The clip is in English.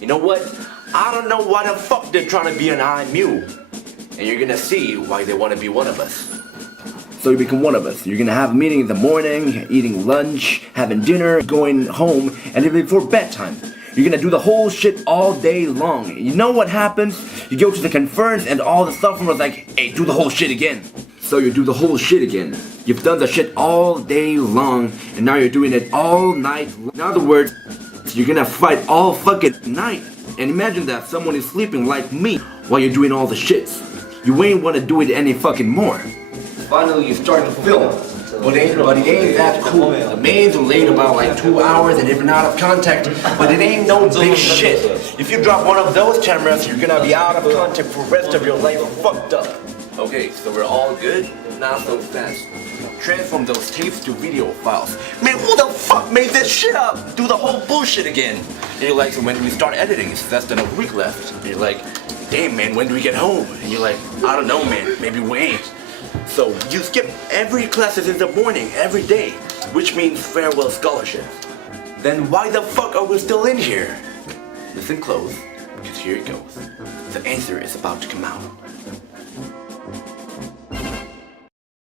You know what? I don't know why the fuck they're trying to be an IMU. And you're gonna see why they want to be one of us. So you become one of us. You're gonna have a meeting in the morning, eating lunch, having dinner, going home, and then before bedtime. You're gonna do the whole shit all day long. You know what happens? You go to the conference and all the stuff was like, hey, do the whole shit again. So you do the whole shit again. You've done the shit all day long, and now you're doing it all night. In other words, you're gonna fight all fucking night. And imagine that someone is sleeping like me while you're doing all the shits. You ain't wanna do it any fucking more. Finally, you start to film. But it ain't that cool. The main's late about like 2 hours and even out of contact, but it ain't no big shit. If you drop one of those cameras, you're gonna be out of contact for the rest of your life fucked up. Okay, so we're all good? Not so fast. Transform those tapes to video files. Man, who the fuck made this shit up? Do the whole bullshit again. And you're like, so when do we start editing? It's less than a week left. And you're like, damn man, when do we get home? And you're like, I don't know man, maybe we ain't. So you skip every classes in the morning, every day, which means farewell scholarship. Then why the fuck are we still in here? Listen close, because here it goes. The answer is about to come out.